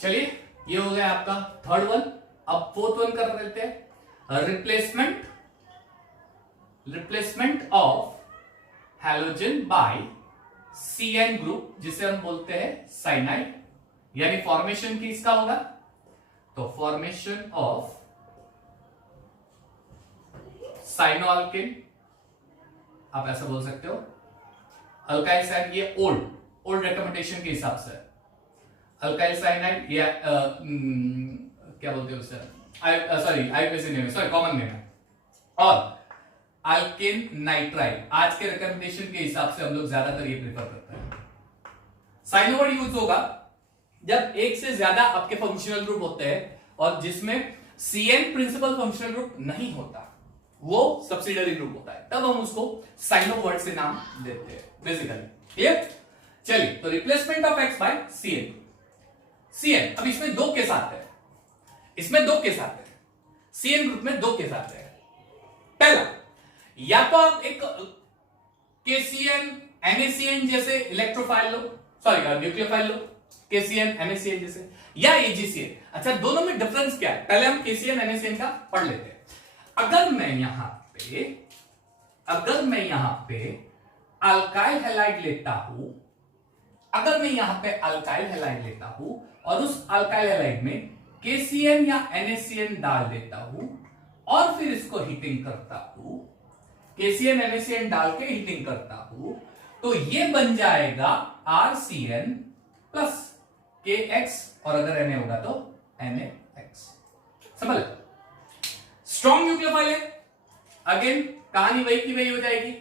चलिए ये हो गया आपका थर्ड वन। अब फोर्थ वन कर लेते हैं, replacement of halogen by CN group, जिसे हम बोलते हैं साइनाइड, यानी फॉर्मेशन की इसका होगा, तो फॉर्मेशन ऑफ साइनोअल्केन, आप ऐसा बोल सकते हो। अल्काइल साइड, ये ओल्ड रिकमेंडेशन के हिसाब से अल्काइल साइनाइड, या क्या बोलते हैं उसे, सॉरी आईयूपीएसी नेम है, सॉरी कॉमन नेम है। और अल्केन नाइट्राइल, आज के रिकमेंडेशन के हिसाब से हम लोग ज्यादातर ये प्रेफर करते हैं। साइनोवर्ड यूज होगा जब एक से ज्यादा आपके फंक्शनल ग्रुप होते हैं और जिसमें CN प्रिंसिपल फंक्शनल ग्रुप नहीं होता, वो सब्सिडियरी ग्रुप होता है, तब हम उसको साइनोवर्ड से नाम देते हैं बेसिकली। क्लियर? चलिए, तो replacement of X by CN। अब इसमें दो केस आते हैं, इसमें दो केस आते हैं, CN ग्रुप में दो केस आते हैं। पहला, या तो आप एक KCN NaCN जैसे इलेक्ट्रोफाइल लो, सॉरी न्यूक्लियोफाइल लो, KCN NaCN जैसे, या AgCN। अच्छा, दोनों में डिफरेंस क्या है, पहले हम KCN NaCN का पढ़ लेते हैं। अगर मैं यहां पे अल्काइल हैलाइड लेता हूं, अगर मैं यहां पे अल्काइल हैलाइड लेता हूं और उस अल्काइल हैलाइड में KCN या NaCN डाल देता हूं और फिर इसको हीटिंग करता हूं, KCN NaCN डाल के हीटिंग करता हूं, तो ये बन जाएगा RCN प्लस KX, और अगर Na होगा तो NaX। समझ? स्ट्रॉन्ग न्यूक्लियोफाइल है, अगेन कहानी वही की वही हो जाएगी,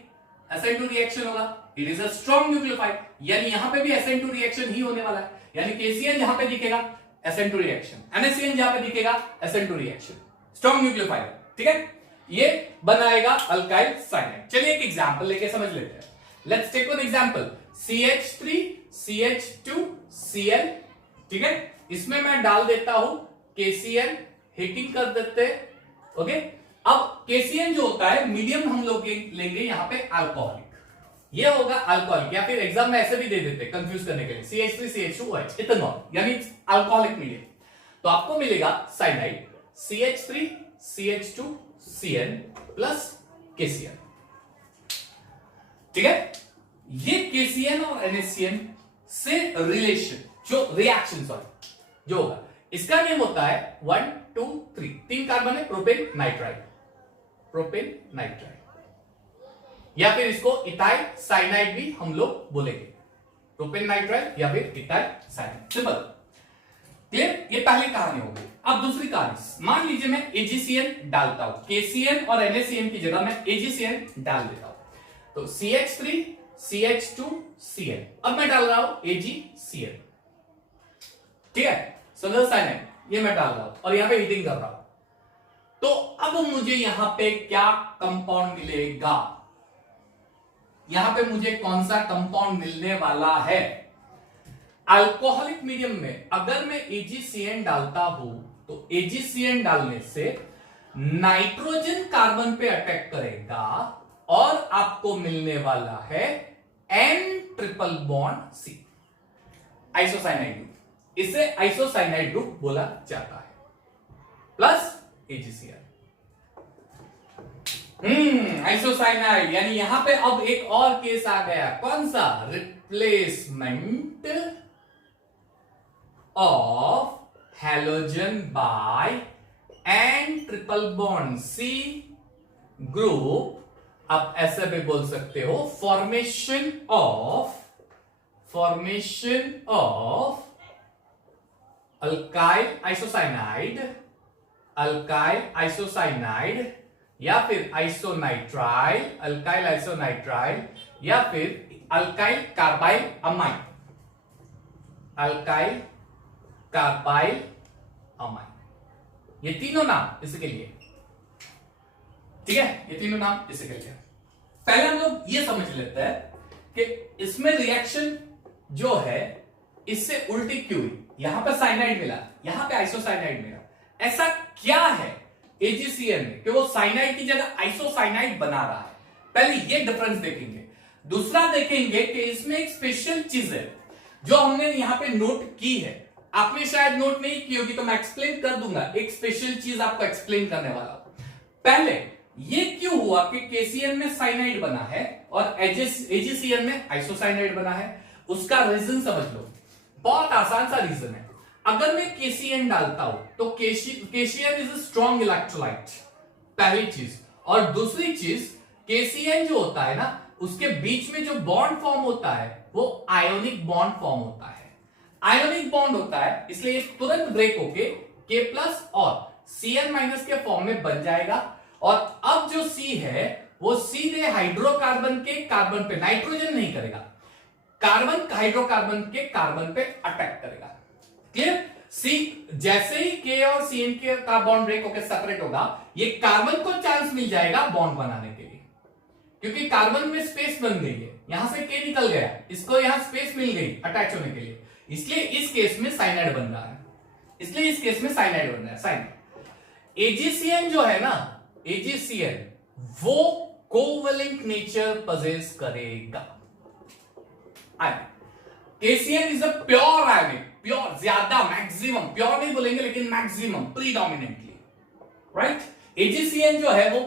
SN2 रिएक्शन होगा, it is a strong nucleophile, यानी यहां पे भी SN2 रिएक्शन ही होने वाला है, यानी KCN जहां पे दिखेगा SN2 रिएक्शन, NaCN जहां पे दिखेगा SN2 रिएक्शन, स्ट्रॉन्ग न्यूक्लियोफाइल। ठीक है, ये बनाएगा अल्काइल साइनाइड। चलिए एक एग्जांपल लेके समझ लेते हैं। Let's take one example, CH3CH2Cl। ठीक है, इसमें मैं डाल देता हूं KCN, हीटिंग कर देते हैं। ओके, अब KCN जो होता है मीडियम हम लोग लेंगे यहां पे अल्कोहलिक, ये होगा अल्कोहलिक, या फिर एग्जाम में ऐसे भी दे देते कंफ्यूज करने के लिए CH3CH2OH, इथेनॉल, यानी अल्कोहलिक मीडियम। तो आपको मिलेगा साइनाइड CH3CH2Cn प्लस KCN। ठीक है, ये KCN और NaCN से रिलेशन, जो रिएक्शन जो होगा, इसका नेम होता है 1 2 3, 3 कार्बन है, प्रोपेन नाइट्राइड, या फिर इसको इथाइल साइनाइड भी हम लोग बोलेंगे, प्रोपेन नाइट्राइड या फिर इथाइल साइनाइड। Simple, clear? ये पहली कहानी हो गई। अब दूसरी कहानी, मान लीजिए मैं AgCN डालता हूं, KCN और NaCN की जगह मैं AgCN डाल देता हूं, तो CH3CH2Cn, अब मैं डाल रहा हूं AgCN। ठीक है, समझो साइनाइड, ये मैं डाल रहा हूं और यहां पे हीटिंग कर रहा हूं, तो अब मुझे यहां पे क्या कंपाउंड मिलेगा, यहां पे मुझे कौन सा कंपाउंड मिलने वाला है? अल्कोहलिक मीडियम में अगर मैं AgCN डालता हूं तो AgCN डालने से नाइट्रोजन कार्बन पे अटैक करेगा और आपको मिलने वाला है N triple bond C, isocyanide group. इसे आइसोसाइनाइड ग्रुप बोला जाता है, प्लस AgCl। आइसोसाइनाइड, यानी यहां पे अब एक और केस आ गया, कौन सा? Replacement of halogen by N triple bond C group. आप ऐसे भी बोल सकते हो फॉर्मेशन ऑफ अल्काइल आइसोसाइनाइड या फिर आइसोनाइट्राइल, अल्काइल आइसोनाइट्राइल या फिर alkyl carbyl amine, alkyl carbyl amine. ये तीनों नाम इसके लिए, ठीक है, ये तीनों नाम इसके लिए। पहले हम लोग ये समझ लेते हैं कि इसमें रिएक्शन जो है इससे उल्टी क्यों हुई। यहां पर साइनाइड मिला, यहां पे आइसोसाइनाइड मिला, ऐसा क्या है AgCN में कि वो साइनाइड की जगह आइसोसाइनाइड बना रहा है? पहले ये डिफरेंस देखेंगे। दूसरा देखेंगे कि इसमें एक स्पेशल चीज है जो हमने यहां पे नोट की है, आपने शायद नोट नहीं की होगी तो मैं एक्सप्लेन कर दूंगा। एक स्पेशल चीज आपको एक्सप्लेन करने वाला हूं। पहले ये क्यों हुआ कि KCN में साइनाइड बना है और AgCN में आइसोसाइनाइड बना है, उसका रीजन समझ लो। बहुत आसान सा रीजन है। अगर मैं KCN डालता हूं तो KCN is a strong electrolyte, पहली चीज। और दूसरी चीज, KCN जो होता है ना, उसके बीच में जो बॉन्ड फॉर्म होता है वो आयोनिक बॉन्ड फॉर्म होता है। आयोनिक बॉन्ड होता है, इसलिए ये तुरंत ब्रेक होके K+ और Cn- के फॉर्म में बन जाएगा। और अब जो C है वो सीधे हाइड्रोकार्बन के कार्बन पे, नाइट्रोजन नहीं करेगा, कार्बन हाइड्रोकार्बन के कार्बन पे अटैक करेगा। क्लियर? C जैसे ही K और Cn के का बॉन्ड ब्रेक होकर सेपरेट होगा, ये कार्बन को चांस मिल जाएगा बॉन्ड बनाने के लिए, क्योंकि कार्बन में स्पेस बन गई है, यहां से K निकल गया, इसको यहां स्पेस मिल गई अटैच होने के लिए, इसलिए इस केस में साइनाइड बन रहा है, इसलिए इस केस में साइनाइड बन रहा है, साइनाइड। AgCN जो है ना, AgCN वो कोवेलेंट नेचर पजेस करेगा। KCN is a pure ionic, pure, ज्यादा, मैक्सिमम, प्योर नहीं बोलेंगे लेकिन मैक्सिमम, प्रीडोमिनेंटली, राइट। AgCN जो है वो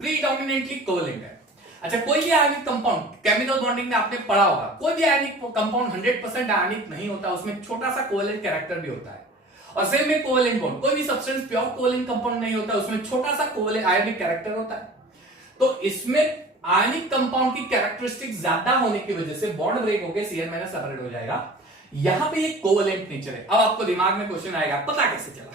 प्रीडोमिनेंटली कोवेलेंट है। अच्छा, कोई भी आयनिक कंपाउंड, केमिकल बॉन्डिंग में आपने पढ़ा होगा, कोई भी आयनिक कंपाउंड 100% आयनिक नहीं होता, उसमें छोटा सा कोवेलेंट कैरेक्टर भी होता है। और सेम में कोवेलेंट बॉन्ड, कोई भी सब्सटेंस प्योर कोवेलेंट कंपाउंड नहीं होता, उसमें छोटा सा कोवेलेंट आयनिक कैरेक्टर होता है। तो इसमें आयनिक कंपाउंड की कैरेक्टरिस्टिक ज्यादा होने की वजह से बॉन्ड ब्रेक होकर Cn- सेपरेट हो जाएगा। यहां पे एक कोवेलेंट नेचर है। अब आपको दिमाग में क्वेश्चन आएगा, पता कैसे चला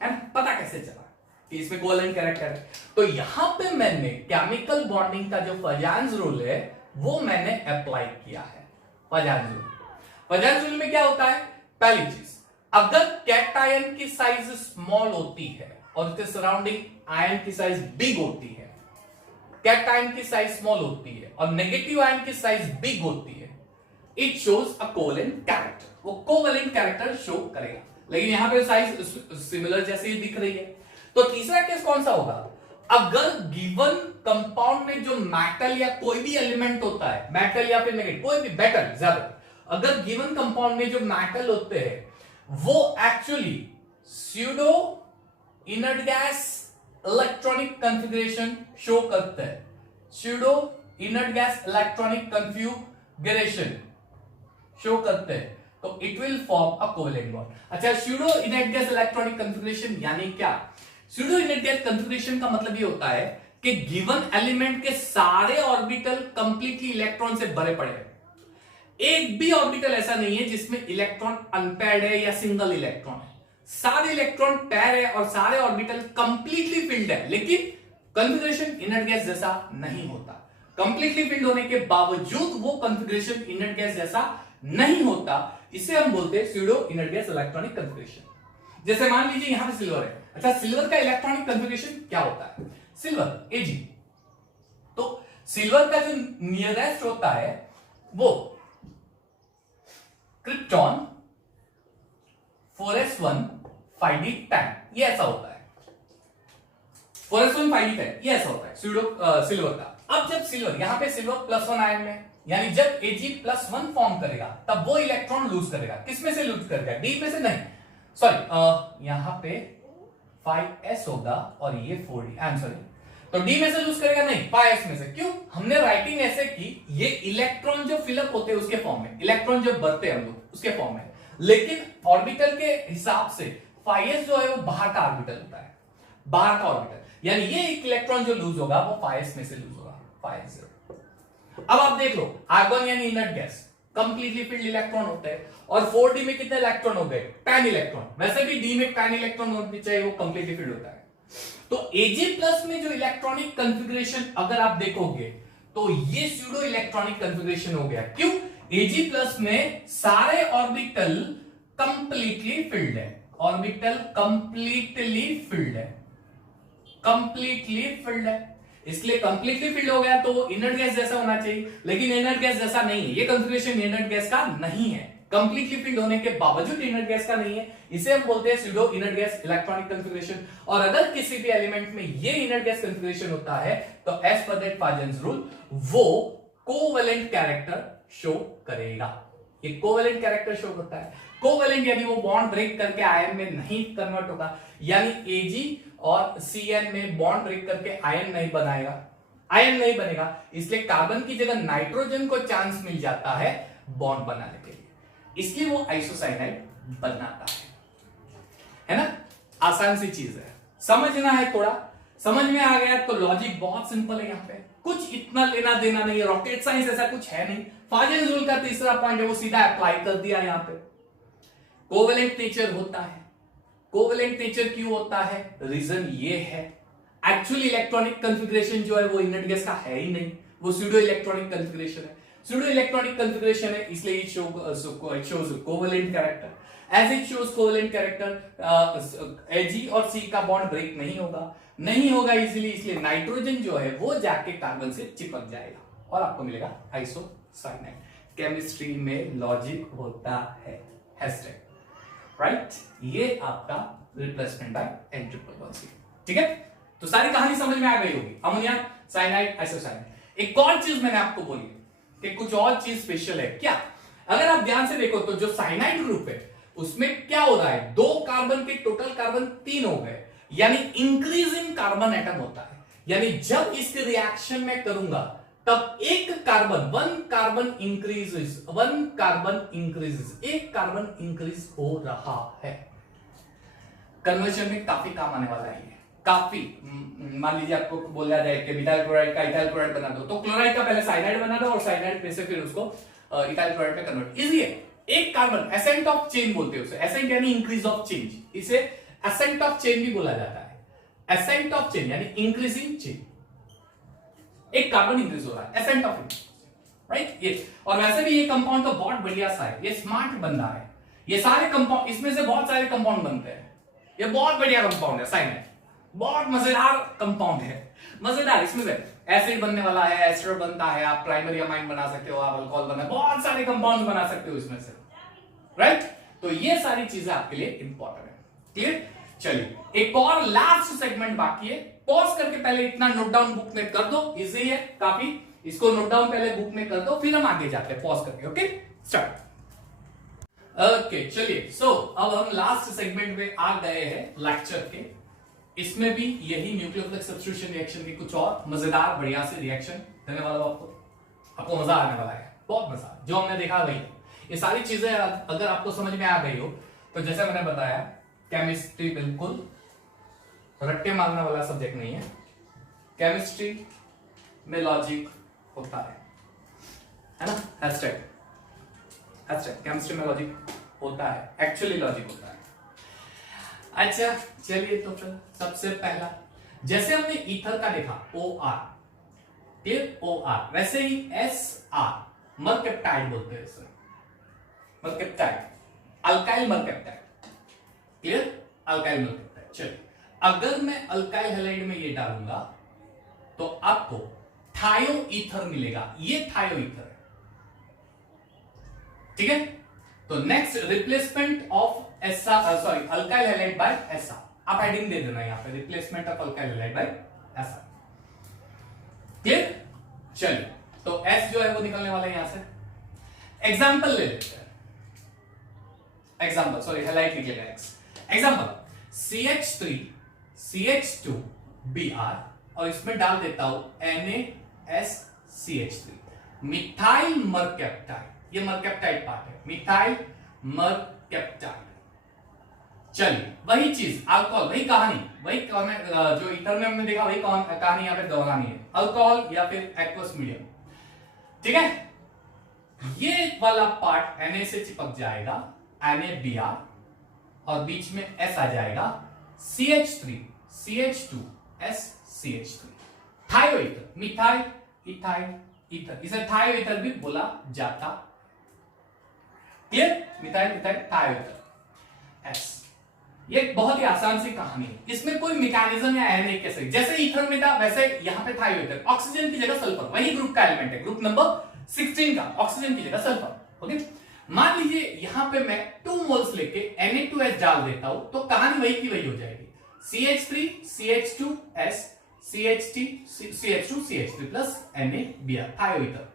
है ना, पता कैसे चला कि इसमें कोवेलेंट कैरेक्टर है? तो यहां पे मैंने केमिकल बॉन्डिंग का जो फजान्स रूल है वो मैंने अप्लाई किया है। फजान्स रूल में क्या होता है? पहली चीज, अगर कैटायन की साइज स्मॉल होती है और उसके सराउंडिंग आयन की साइज बिग होती है, कैटायन की साइज स्मॉल होती है और नेगेटिव आयन की साइज बिग होती है, it shows a covalent character, वो कोवेलेंट कैरेक्टर शो करेगा। लेकिन यहां पे साइज सिमिलर जैसे ही दिख रही है। तो तीसरा केस कौन सा होगा? अगर गिवन कंपाउंड में जो मेटल या कोई भी एलिमेंट होता है, मेटल या फिर नेगेटिव, कोई भी मेटल ज्यादा, अगर गिवन कंपाउंड में जो मेटल होते हैं वो actually pseudo inert gas electronic configuration show करते हैं, pseudo inert gas electronic configuration show करते हैं, तो it will form a covalent bond. अच्छा, pseudo inert gas electronic configuration यानी क्या? स्यूडो इनर्ट गैस कॉन्फ़िगरेशन का मतलब ये होता है कि गिवन एलिमेंट के सारे ऑर्बिटल कंप्लीटली इलेक्ट्रॉन से भरे पड़े हैं। एक भी ऑर्बिटल ऐसा नहीं है जिसमें इलेक्ट्रॉन अनपेयर्ड है या सिंगल इलेक्ट्रॉन है, सारे इलेक्ट्रॉन पेयर है और सारे ऑर्बिटल कंप्लीटली फिल्ड है, लेकिन कॉन्फ़िगरेशन इनर्ट गैस जैसा नहीं होता। कंप्लीटली फिल्ड होने के बावजूद वो कॉन्फ़िगरेशन इनर्ट गैस जैसा नहीं होता, इसे हम बोलते हैं pseudo inert gas electronic configuration. जैसे मान लीजिए यहां पे सिल्वर है। अच्छा, सिल्वर का इलेक्ट्रॉनिक कॉन्फ़िगरेशन क्या होता है? सिल्वर Ag, तो सिल्वर का जो नियरेस्ट होता है वो क्रिप्टॉन 4s1 5d10, ये ऐसा होता है 4s1 5d10, ये ऐसा होता है सिल्वर का। अब जब सिल्वर यहां पे सिल्वर +1 आयन में, यानी जब Ag+1 फॉर्म करेगा तब वो इलेक्ट्रॉन लूज करेगा। किसमें से लूज करेगा? डी में से नहीं, सॉरी यहां पे 5s होगा और ये 4d, आई एम सॉरी, तो डी में से लूज करेगा नहीं, 5s में से। क्यों? हमने राइटिंग ऐसे की, ये इलेक्ट्रॉन जो फिलअप होते हैं उसके फॉर्म में, इलेक्ट्रॉन जब बढ़ते हैं हम लोग उसके फॉर्म में, लेकिन ऑर्बिटल के हिसाब से 5s जो है वो बाहर का ऑर्बिटल होता है, बाहर का ऑर्बिटल, यानी ये एक इलेक्ट्रॉन जो लूज होगा वो 5s में से लूज होगा, 5s। अब आप देख लो, आर्गन यानी inert gas, completely filled electron होते हैं, और 4d में कितने इलेक्ट्रॉन हो गए? 10 इलेक्ट्रॉन। वैसे भी डी में 10 इलेक्ट्रॉन होने चाहिए, वो कंप्लीटली फिल्ड होता है। तो Ag+ में जो इलेक्ट्रॉनिक कंफिग्रेशन अगर आप देखोगे तो ये स्यूडो इलेक्ट्रॉनिक कंफिग्रेशन हो गया। क्यों? Ag+ में सारे ऑर्बिटल कंप्लीटली फिल्ड है, ऑर्बिटल कंप्लीटली फिल्ड है, कंप्लीटली फिल्ड है, इसलिए कंप्लीटली फिल्ड हो गया तो वो इनर्ट गैस जैसा होना चाहिए, लेकिन इनर्ट गैस जैसा नहीं है, ये कंफिग्रेशन इनर्ट गैस का नहीं है, कंप्लीटली फिल्ड होने के बावजूद इनर्ट गैस का नहीं है, इसे हम बोलते हैं pseudo inert gas electronic configuration. और अगर किसी भी एलिमेंट में ये इनर्ट गैस कंफिग्रेशन होता है तो एज पर दैट पाजेंस रूल वो कोवेलेंट कैरेक्टर शो करेगा। ये कोवेलेंट कैरेक्टर शो करता है। कोवेलेंट यानी वो बॉन्ड ब्रेक करके आयन में नहीं कन्वर्ट होगा, यानी Ag और Cn में बॉन्ड ब्रेक करके आयन नहीं बनाएगा, आयन नहीं बनेगा, इसलिए कार्बन की जगह नाइट्रोजन को चांस मिल जाता है बॉन्ड बनाने के लिए, इसलिए वो आइसोसाइनाइड बनाता है ना। आसान सी चीज है, समझना है, थोड़ा समझ में आ गया तो लॉजिक बहुत सिंपल है, यहाँ पे कुछ इतना लेना देना नहीं है, रॉकेट साइंस ऐसा कुछ है नहीं। फाजेस रूल का तीसरा पॉइंट है वो सीधा अप्लाई कर दिया यहाँ पे। कोवेलेंट नेचर होता है, कोवेलेंट नेचर क्यों होता है? रीजन ये है, एक्चुअल इलेक्ट्रॉनिक कंफिग्रेशन जो है वो इनर्ट गैस का है ही नहीं, वो स्यूडो इलेक्ट्रॉनिक कंफिग्रेशन है, स्यूडो इलेक्ट्रॉनिक कंफिग्रेशन है, इसलिए it shows covalent character. As it shows covalent character, Ag और C का बॉन्ड ब्रेक नहीं होगा, नहीं होगा इजीली, इसलिए नाइट्रोजन जो है वो जाके कार्बन से चिपक जाएगा और आपको मिलेगा आइसोसाइनाइड। केमिस्ट्री में लॉजिक होता है, हैशटैग राइट, ये आपका रिप्लेसमेंट बाय N+1C, ठीक है। तो सारी कहानी समझ में आ गई होगी, अमोनिया, साइनाइड, आइसोसाइनाइड। एक और चीज मैंने आपको बोली कि कुछ और चीज स्पेशल है क्या? अगर आप ध्यान से देखो तो जो साइनाइड ग्रुप है उसमें क्या हो रहा है, 2 कार्बन के टोटल कार्बन 3 हो गए, यानी इंक्रीज इन कार्बन एटम होता है, यानी जब इसके रिएक्शन में करूंगा तब एक carbon, 1 carbon increases, 1 carbon increases, एक कार्बन इंक्रीज हो रहा है। कन्वर्जन में काफी काम आने वाला है, काफी। मान लीजिए आपको बोला जाए कि मिथाइल क्लोराइड का इथाइल क्लोराइड बना दो, तो क्लोराइड का पहले साइनाइड बना दो और साइनाइड में से फिर उसको इथाइल क्लोराइड में कन्वर्ट, इजी है। एक कार्बन एसेंट ऑफ चेन बोलते हैं उसे, एसेंट यानी इंक्रीज ऑफ चेंज, इसे एसेंट ऑफ चेन भी बोला जाता है। एसेंट ऑफ चेन यानी इंक्रीजिंग चेन, एक कार्बन इंक्रीज हो रहा है, एसेंट ऑफ इंक्रीज, राइट। ये और वैसे भी ये कंपाउंड तो बहुत बढ़िया सा है, ये स्मार्ट बंदा है, ये सारे कंपाउंड, इसमें से बहुत सारे कंपाउंड बनते हैं, ये बहुत बढ़िया कंपाउंड है साइनाइड, बहुत मजेदार कंपाउंड है, मजेदार। इसमें से एसिड बनने वाला है, एस्टर बनता है, आप प्राइमरी अमाइन बना सकते हो, आप अल्कोहल बना, बहुत सारे कंपाउंड बना सकते हो इसमें से, राइट। तो ये सारी चीजें आपके लिए इंपॉर्टेंट है, क्लियर। चलिए एक और लास्ट सेगमेंट बाकी है, पॉज करके पहले इतना नोट डाउन बुक में कर दो, इजी है काफी, इसको नोट डाउन पहले बुक में कर दो, फिर हम आगे जाते हैं पॉज करके। Okay start. ओके चलिए, सो अब हम लास्ट सेगमेंट में आ गए हैं लेक्चर के। इसमें भी यही न्यूक्लियोफिलिक सब्स्टिट्यूशन रिएक्शन की कुछ और मजेदार बढ़िया से रिएक्शन देने वाला हूं आपको मजा आने वाला है, बहुत मजा। जो हमने देखा वही, ये सारी चीजें अगर आपको समझ में आ गई हो तो जैसे मैंने बताया, केमिस्ट्री बिल्कुल रट्टे मारने वाला सब्जेक्ट नहीं है, केमिस्ट्री में लॉजिक होता है ना, हैशटैग केमिस्ट्री में लॉजिक होता है, एक्चुअली लॉजिक होता है। अच्छा चलिए, तो फिर सबसे पहला, जैसे हमने ईथर का देखा OR, क्लियर, OR, वैसे ही SR मरकैप्टाइड बोलते हैं इसे, मरकैप्टाइड, अल्काइल मरकैप्टाइड, क्लियर, अल्काइल मरकैप्टाइड। चलिए, अगर मैं अल्काइल हैलाइड में ये डालूंगा तो आपको थायो ईथर मिलेगा, ये थायो ईथर है, ठीक है। तो नेक्स्ट रिप्लेसमेंट ऑफ एसा, सॉरी अल्काइल हैलाइड बाय एसा, आप हेडिंग दे देना यहां पे, replacement of alkyl halide by एसा। क्लियर? चलिए, तो एस जो है वो निकलने वाला है यहां से। एग्जाम्पल ले लेते हैं, एग्जाम्पल, सॉरी हैलाइड निकलेगा एक्स। एग्जाम्पल CH3 CH2Br और इसमें डाल देता हूं NaSCH3, मिथाइल मरकैप्टाइड। ये मरकैप्टाइड पार्ट है, मिथाइल मरकैप्टाइड। चलिए, वही चीज अल्कोहल, वही कहानी, वही जो ईथर में हमने देखा वही कहानी यहां पे दोहरानी है, अल्कोहल या फिर एक्वस मीडियम। ठीक है, ये वाला पार्ट Na से चिपक जाएगा, NaBr, और बीच में S आ जाएगा, CH3 CH2SCH3, थायो ईथर, मिथाइल इथाइल ईथर, इसे थायो ईथर भी बोला जाता। क्लियर? मिथाइल इथाइल थायो ईथर S। ये बहुत ही आसान सी कहानी है, इसमें कोई मैकेनिज्म या एनए कैसे, जैसे ईथर में था वैसे यहां पे थायो ईथर, ऑक्सीजन की जगह सल्फर, वही ग्रुप का एलिमेंट है, ग्रुप नंबर 16 का, ऑक्सीजन की जगह सल्फर। ओके, मान लीजिए यहां पे मैं 2 मोल्स लेके Na2S डाल देता हूं, तो कहानी वही की वही हो जाएगी, CH3 CH2S CH2 CH3 plus NaBr, थायो ईथर,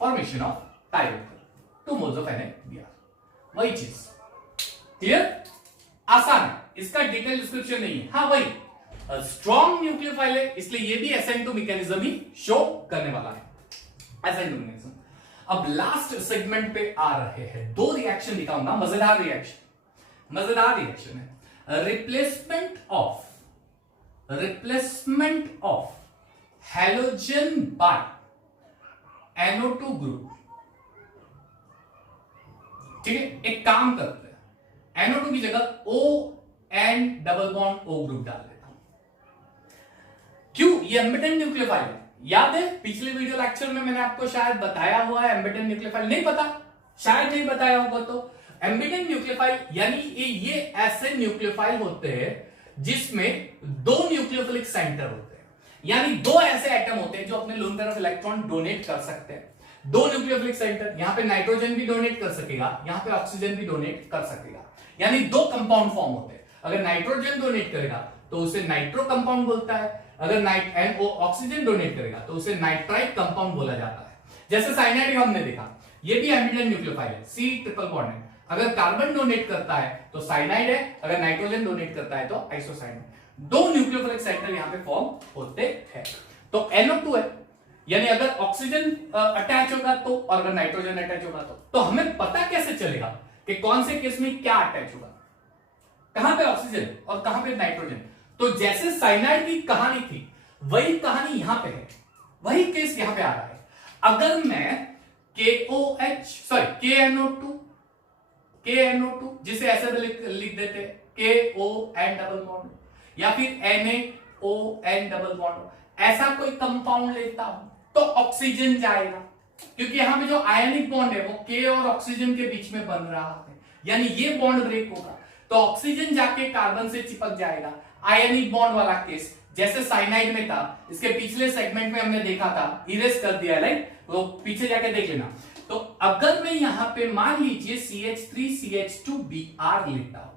फॉर्मेशन ऑफ थायो ईथर, 2 मोल्स ऑफ NaBr, वही चीज। क्लियर? आसान है, इसका डिटेल डिस्क्रिप्शन नहीं है। हाँ, वही स्ट्रॉन्ग न्यूक्लियोफाइल है, इसलिए ये भी SN2 मैकेनिज्म ही शो करने वाला है, SN2 मैकेनिज्म। अब लास्ट सेगमेंट पे आ रहे हैं, 2 रिएक्शन दिखाऊंगा, मजेदार रिएक्शन है, replacement of halogen by NO2 group. ठीक है, एक काम करते हैं, NO2 की जगह ON double bond O group डाल देता हूं। क्यों? ये एम्बिडेंट न्यूक्लियोफाइल है, याद है पिछले वीडियो लेक्चर में मैंने आपको शायद बताया हुआ है, एम्बिडेंट न्यूक्लियोफाइल नहीं पता, शायद नहीं बताया होगा, तो एम्बिडेंट न्यूक्लियोफाइल यानी ये ऐसे न्यूक्लियोफाइल होते हैं जिसमें 2 न्यूक्लियोफिलिक सेंटर होते हैं, यानी 2 ऐसे एटम होते हैं जो अपने लोन तरफ इलेक्ट्रॉन डोनेट कर सकते हैं। 2 न्यूक्लियोफिलिक सेंटर, यहां पे नाइट्रोजन भी डोनेट कर सकेगा, यहां पे ऑक्सीजन भी डोनेट कर सकेगा, यानी 2 कंपाउंड फॉर्म होते हैं। अगर नाइट्रोजन डोनेट करेगा तो उसे नाइट्रो कंपाउंड बोलता है, अगर ऑक्सीजन डोनेट करेगा तो उसे नाइट्राइट कंपाउंड बोला जाता है। जैसे साइनाइड हमने देखा, ये भी एम्बिडेंट न्यूक्लियोफाइल है, C ट्रिपल बॉन्ड है, अगर कार्बन डोनेट करता है तो साइनाइड है, अगर नाइट्रोजन डोनेट करता है तो आइसोसाइनाइड। 2 न्यूक्लियोफिलिक सेंटर यहां पे फॉर्म होते हैं। तो NO2 है, यानी अगर ऑक्सीजन अटैच होगा तो, और अगर नाइट्रोजन अटैच होगा तो हमें पता कैसे चलेगा कि कौन से केस में क्या अटैच होगा, कहां पे ऑक्सीजन और कहां पे नाइट्रोजन। तो जैसे साइनाइड की कहानी थी वही कहानी यहां पे है, वही केस यहां पे आ रहा है। अगर मैं KNO2 जिसे ऐसे भी लिख देते KON डबल बॉन्ड, या फिर NaON डबल बॉन्ड, ऐसा कोई कंपाउंड लेता हूं तो ऑक्सीजन जाएगा, क्योंकि यहां पे जो आयनिक बॉन्ड है वो K और ऑक्सीजन के बीच में बन रहा है, यानी ये बॉन्ड ब्रेक होगा तो ऑक्सीजन जाके कार्बन से चिपक जाएगा। आयनिक बॉन्ड वाला केस जैसे साइनाइड में था, इसके पिछले सेगमेंट में हमने देखा था, इरेज कर दिया, राइट, तो पीछे जाके देख लेना। तो अगर मैं यहां पे मान लीजिए CH3 CH2Br लेता हूं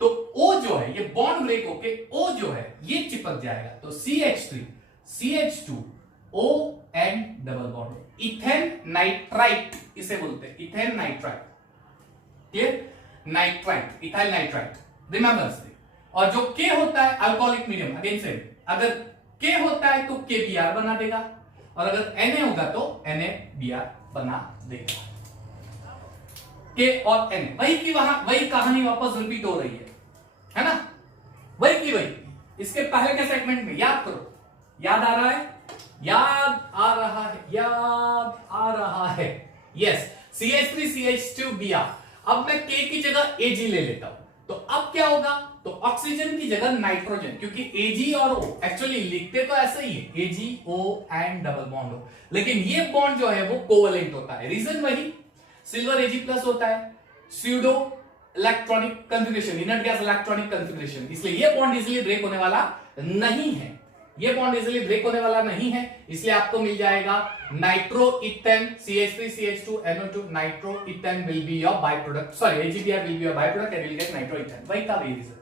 तो O जो है ये बॉन्ड ब्रेक होके O जो है ये चिपक जाएगा, तो CH3 CH2ON double bond, ethane nitrite इसे बोलते हैं, ethane nitrite. Clear? Nitrite, ethyl nitrite, remember. और जो K होता है अल्कोहलिक मीडियम, अगेन सेम, अगर K होता है तो KBr बना देगा, और अगर Na होगा तो NaBr बना देगा। K और Na, वही की वही कहानी वापस रिपीट हो रही है ना, वही की वही। इसके पहले के सेगमेंट में याद करो, याद आ रहा है, याद आ रहा है, यस, CH3 CH2Br। अब मैं K की जगह Ag ले लेता हूं, तो अब क्या होगा, तो ऑक्सीजन की जगह नाइट्रोजन, क्योंकि Ag और O एक्चुअली लिखते तो ऐसे ही है, AgON डबल बॉन्ड हो, लेकिन ये बॉन्ड जो है वो कोवेलेंट होता है, रीजन वही, सिल्वर Ag प्लस होता है, pseudo electronic configuration, inert gas electronic configuration, इसलिए ये बॉन्ड इजीली ब्रेक होने वाला नहीं है, ये बॉन्ड इजीली ब्रेक होने वाला नहीं है, इसलिए आपको मिल जाएगा nitroethane CH3CH2NO2 nitroethane will be your by product, sorry AgBr will be your by product and will get nitroethane. वही था वही रीजन।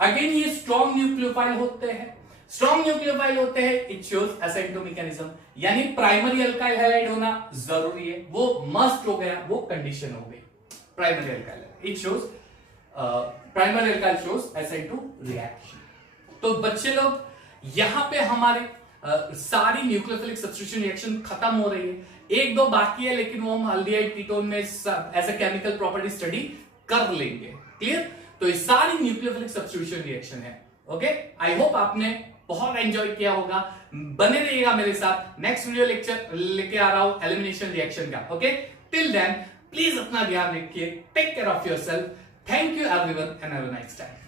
अगेन ये स्ट्रॉन्ग न्यूक्लियोफाइल होते हैं, स्ट्रॉन्ग न्यूक्लियोफाइल होते हैं, इट शोज एसेंटो मैकेनिज्म, यानी प्राइमरी अल्काइल हैलाइड होना जरूरी है, वो मस्ट हो गया, वो कंडीशन हो गई primary alkyl, it shows primary alkyl shows S N two reaction. तो बच्चे लोग यहां पे हमारे सारी न्यूक्लियोफिलिक सब्स्टिट्यूशन रिएक्शन खत्म हो रही है, एक दो बाकी है लेकिन वो हम हल्दीहाइड कीटोन में as a chemical property study कर लेंगे। क्लियर? तो ये सारी न्यूक्लियोफिलिक सब्स्टिट्यूशन रिएक्शन है। ओके, आई होप आपने बहुत एंजॉय किया होगा, बने रहिएगा मेरे साथ, नेक्स्ट वीडियो लेक्चर लेके आ रहा हूं एलिमिनेशन रिएक्शन का। ओके, टिल देन प्लीज अपना ध्यान रखिए, take care of yourself, thank you everyone and have a nice time.